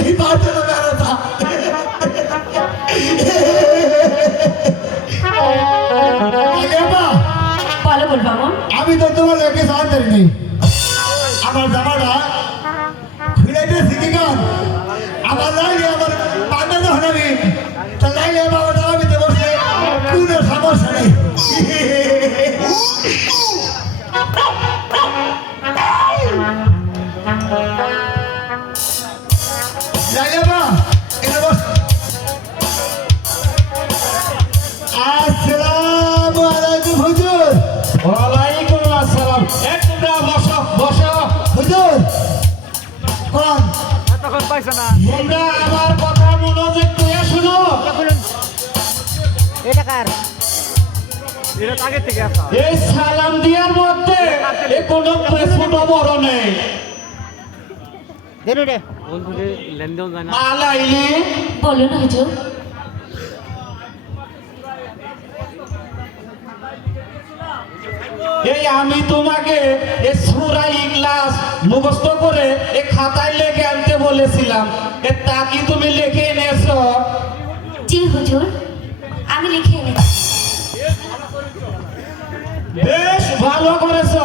এই বাচ্চা তো বেড়াতা বলো বলবো আমি তো তোমার লোকে জানতে নেই আমার জামাটা ফিরাইতে শিখি গান আমার লাইলে আমার পান্ডা যখন আমি তা লাইলে বাবা জামাবিতে বসে কোনো সমস্যা নেই লাইলে বা এটা বস আসসালামু আলাইকুম হুজুর ওয়ালাইকুম আসসালাম তোমরা বসো বসো হুজুর কোন তখন পাইছে না তোমরা আমার কথা মনোযোগ দিয়ে শুনো এটা কার এটা আগে থেকে আসা এই সালাম দিয়ার মধ্যে কোনো ছোট বড় নেই দেন রে বন্ধুরে লেনদেন জানা আলাইলি বলো না হুজুর এই আমি তোমাকে এই সূরা ইখলাস মুখস্থ করে এই খাতায় লিখে আনতে বলেছিলাম তা কি তুমি লিখে এনেছো জি হুজুর আমি লিখে এনেছি বেশ ভালো করেছো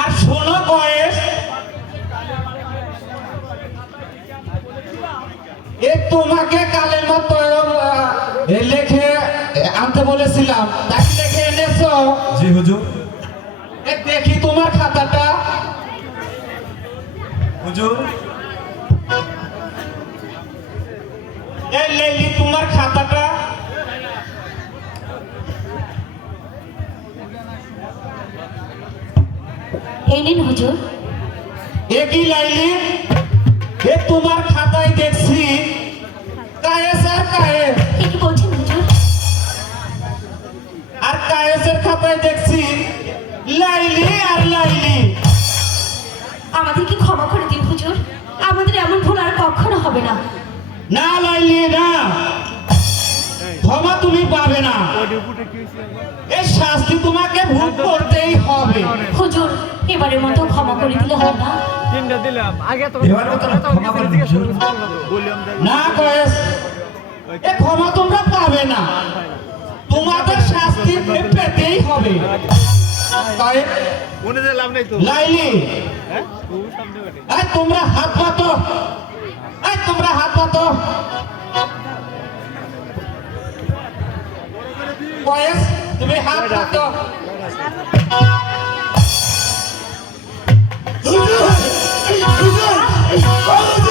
আর শোনো কয়েস এ তোমাকে কালের মতো লিখে আনতে বলেছিলাম তাকে লিখে এনেছো জি হুজুর এ দেখি তোমার খাতাটা হুজুর এই লেলি তোমার খাতাটা এই নিন হুজুর এ কি লাইলি এ তোমার খাতায় দেখছি কায়েস আর কায়েস কি কি বলছেন হুজুর আর কায়েসের খাতায় দেখছি লাইলি আর লাইলি আমাদেরকে ক্ষমা করে দিন হুজুর আমাদের এমন ভুল আর কখনো হবে না না লাইলি না ক্ষমা তুমি পাবে না এই শাস্তি তোমাকে ভোগ করতেই হবে হুজুর এবারের মতো ক্ষমা করে দিলে হয় না তিনটা দিলাম আগে তো এবারে তো ক্ষমা করে দিন, হুজুর। বললাম না কয়েস এ ক্ষমা তোমরা পাবে না তোমাদের শাস্তি পেতেই হবে কয়েস, মনে দিলাম নাই তো লাইলি হ্যাঁ ও সামনে বেটে এই তোমরা হাত পাতো এই তোমরা হাত পাতো কয়েস তুমি হাত পাতো হুজুর হুজুর